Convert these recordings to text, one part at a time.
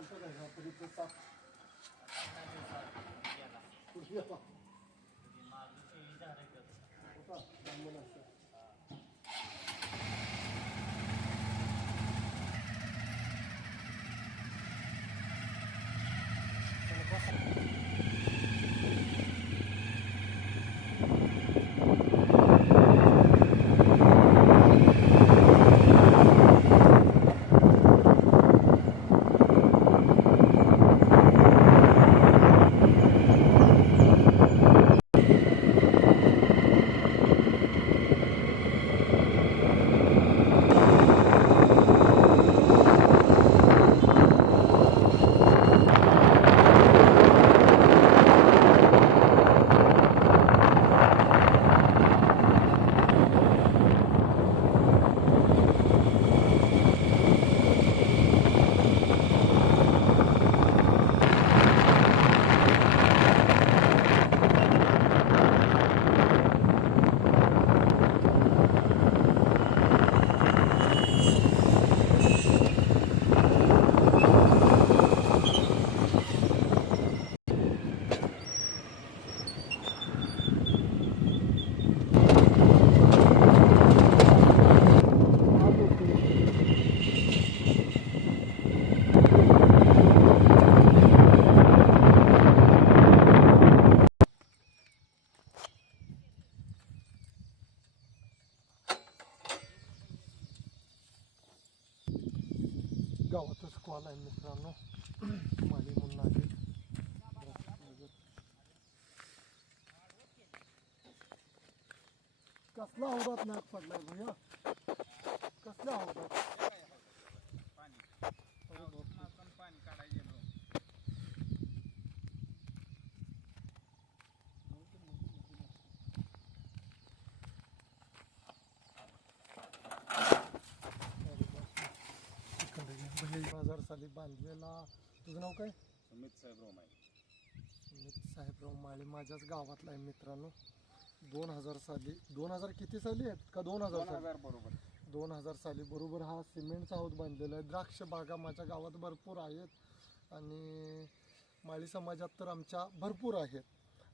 आमचं काय का तरी ते साप कुठे येतो होता जांभूळ असतं. चला बसा. गावातच कॉल आहे मित्रांनो माली म्हणून आहे कसला आवडात नाक पडलाय भैया साली बांधलेला. तुझं नाव काय? सुमित साहेब रोमाई सुमित साहेबराव माळे माझ्याच गावातला आहे मित्रांनो. दोन हजार साली दोन हजार किती साली आहेत? का दोन हजार दोन साली? हजार बरोबर. दोन हजार साली बरोबर हा सिमेंटचा हाऊस बांधलेला आहे. द्राक्ष बागा माझ्या गावात भरपूर आहेत. आणि माळी समाजात तर आमच्या भरपूर आहेत.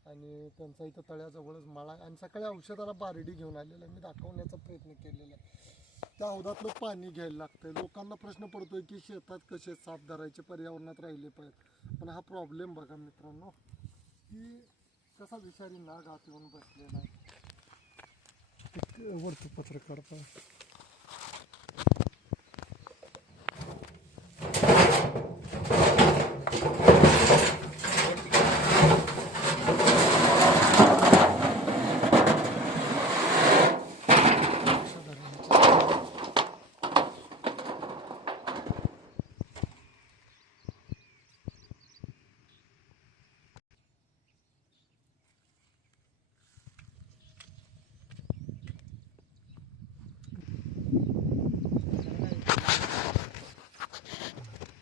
आणि त्यांचा इथं तळ्याजवळच माळा आहे. आणि सकाळी औषधाला बारडी घेऊन आलेला आहे. मी दाखवण्याचा प्रयत्न केलेला आहे. त्या हौदातलं पाणी घ्यायला लागतंय. लोकांना प्रश्न पडतोय की शेतात कसे साफ धरायचे पर्यावरणात राहिले पाहिजे पण हा प्रॉब्लेम बघा मित्रांनो. की कसा विषारी नाग आत येऊन बसलेला आहे. एक वरती पत्रकार पाहिजे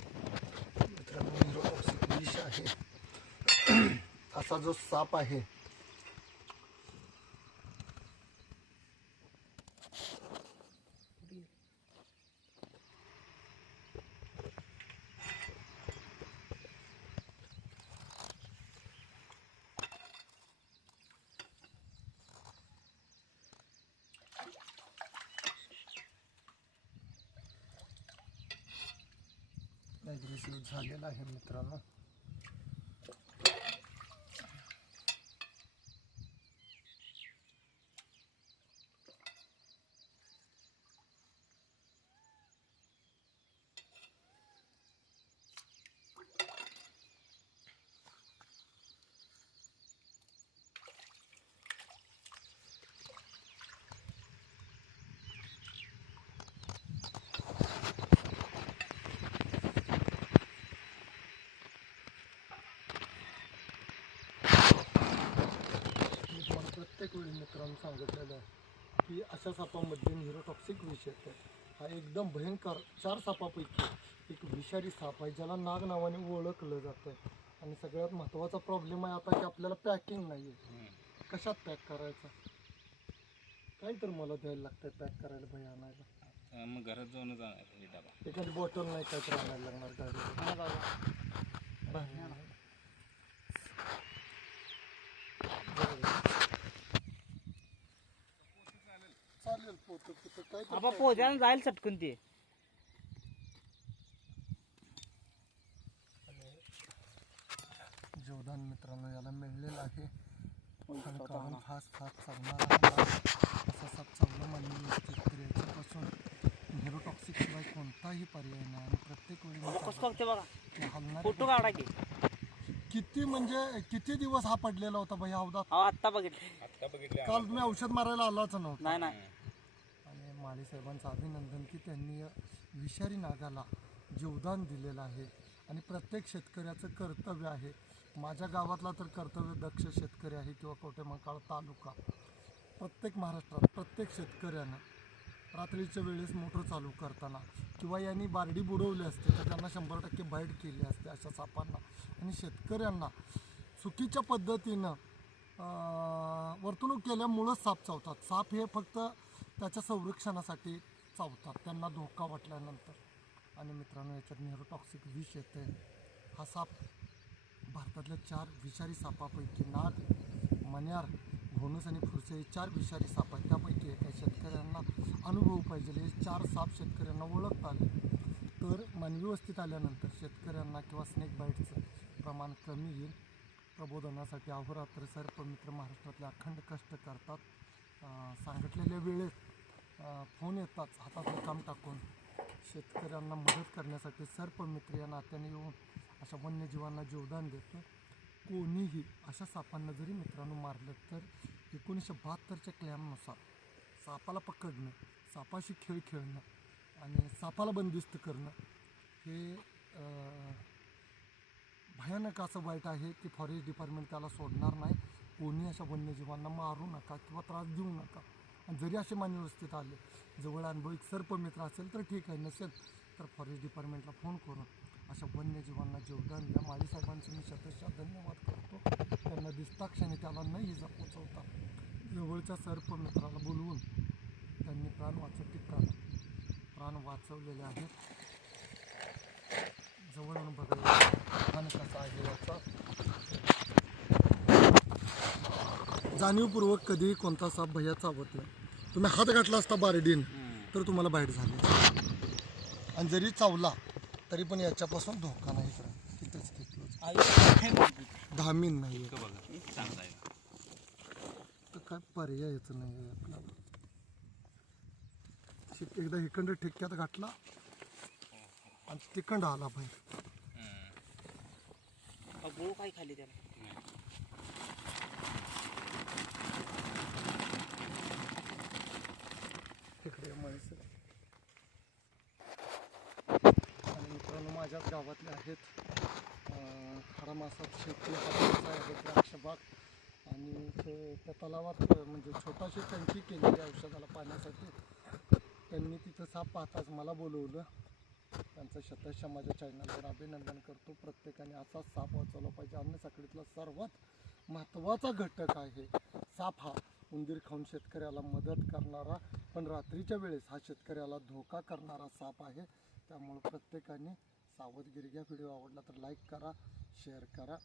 मित्रांनो निरोटॉक्सिक विष आहे असा जो साप आहे. झालेला आहे मित्रांनो मी तुम्हाला प्रत्येक वेळी मित्रांनो सांगितलेलं आहे की अशा सापामध्ये न्यूरोटॉक्सिक विष येते. हा एकदम भयंकर चार सापापैकी एक विषारी साप आहे ज्याला नाग नावाने ओळखलं जातं. आणि सगळ्यात महत्त्वाचा प्रॉब्लेम आहे आता की आपल्याला पॅकिंग नाही आहे कशात पॅक करायचं? काही तर मला द्यायला लागतं पॅक करायला भय आणायला. मग घरात जाऊनच आणायचा हे डबा. एखादी बॉटल नाही काय तर आणायला लागणार गाडी पोत पोत काय आबा जाईल चटकन ते. जीवदान मित्रांनो याला मिळलेलं आहे आणि कारण फास फास चालणारा हा असा साप चावलं मानवी शेतकरी याच्यापासून नेरोटॉक्सिक शिवाय कोणताही पर्याय नाही आणि प्रत्येक वेळी फोटो काढा की. किती म्हणजे किती दिवस हा पडलेला होता भाई आत्ता बघितले. आत्ता बघितले. काल तुम्ही औषध मारायला आलाच नव्हता. नाही नाही. माळी साहेबांचं अभिनंदन की त्यांनी विषारी नागाला जीवदान दिलेलं आहे. आणि प्रत्येक शेतकऱ्याचं कर्तव्य आहे. माझ्या गावातला तर कर्तव्य दक्ष शेतकरी आहे किंवा कवटेमंकाळ तालुका. प्रत्येक महाराष्ट्रात प्रत्येक शेतकऱ्यानं रात्रीच्या वेळेस मोटर चालू करताना किंवा यांनी बारडी बुडवली असते तर त्यांना शंभर टक्के बाईट केली असते अशा सापांना. आणि शेतकऱ्यांना चुकीच्या पद्धतीनं वर्तणूक केल्यामुळंच साप चावतात. साप हे फक्त त्याच्या संरक्षणासाठी चावतात. त्यांना धोका वाटल्यानंतर. आणि मित्रांनो याच्यात नेरोटॉक्सिक विष येते. हा साप भारतातल्या चार विषारी सापापैकी नाग मन्यार घोणूस आणि फुरसे हे चार विषारी साप आहेत. त्यापैकी एका शेतकऱ्यांना अनुभव पाहिजे. हे चार साप शेतकऱ्यांना ओळखता आले. तर मानवी वस्तीत आल्यानंतर शेतकऱ्यांना किंवा स्नेक बाईटचं प्रमाण कमी येईल. प्रबोधनासाठी अहोरात्र सर्पमित्र महाराष्ट्रातले अखंड कष्ट करतात. सांगितलेल्या वेळेत फोन येतात हातातलं काम टाकून. शेतकऱ्यांना मदत करण्यासाठी सर्पमित्र या नात्याने येऊन अशा वन्यजीवांना जीवदान देतो. कोणीही अशा सापांना जरी मित्रांनो मारलं तर एकोणीसशे बहात्तरच्या क्लॅमनुसार सापाला पकडणं सापाशी खेळ खेळणं आणि सापाला बंदिस्त करणं हे भयानक असं वाईट आहे की फॉरेस्ट डिपार्टमेंट त्याला सोडणार नाही. कोणी अशा वन्यजीवांना मारू नका किंवा त्रास देऊ नका. आणि जरी असे मान्य व्यवस्थित आले जवळ अनुभविक सर्पमित्र असेल तर ठीक आहे नसेल तर फॉरेस्ट डिपार्टमेंटला फोन करून अशा वन्यजीवांना जीवदान द्या. माळीसाहेबांचं मी शतशः धन्यवाद करतो. त्यांना दिसताक्षणी त्याला न इजा पोचवता. जवळच्या सर्पमित्राला बोलवून त्यांनी प्राण वाचवते प्राण प्राण वाचवलेले आहेत. जवळून बघायला आणि कसा आहे. याचा जाणीवपूर्वक कधीही कोणता साप भैया चावत नाही. तुम्ही हात घातला असता बारडीन तर तुम्हाला बाहेर झाले. आणि जरी चावला तरी पण याच्यापासून धोका नाही तर इथेच घेतलं. धामीन नाही आहे. तो बघा चांगला आहे. तर काय पर्यायच नाही आपल्याला. एकदा इकंड ठेक्यात घातला आणि तिकंड आला बाहेर. काय खाली त्याला? इकडे माणसं. आणि मित्रांनो माझ्याच गावातले आहेत अं, खरामासात शेती आहे द्राक्षबाग आणि ते त्या तलावात म्हणजे छोटाशी टंकी केलेली औषधाला पाण्यासाठी. त्यांनी तिथं साप पाहताच मला बोलवलं. त्यांचं शतशा माझ्या चॅनलवर अभिनंदन करतो. प्रत्येकाने असाच साप वाचवला पाहिजे. अन्न साखळीतला सर्वात महत्त्वाचा घटक आहे. साप हा उंदीर खाऊन शेतकऱ्याला मदत करणारा पण रात्रीच्या वेळेस हा शेतकऱ्याला धोका करणारा साप आहे. त्यामुळं प्रत्येकाने सावधगिरी घ्या. व्हिडिओ आवडला तर लाईक करा शेअर करा.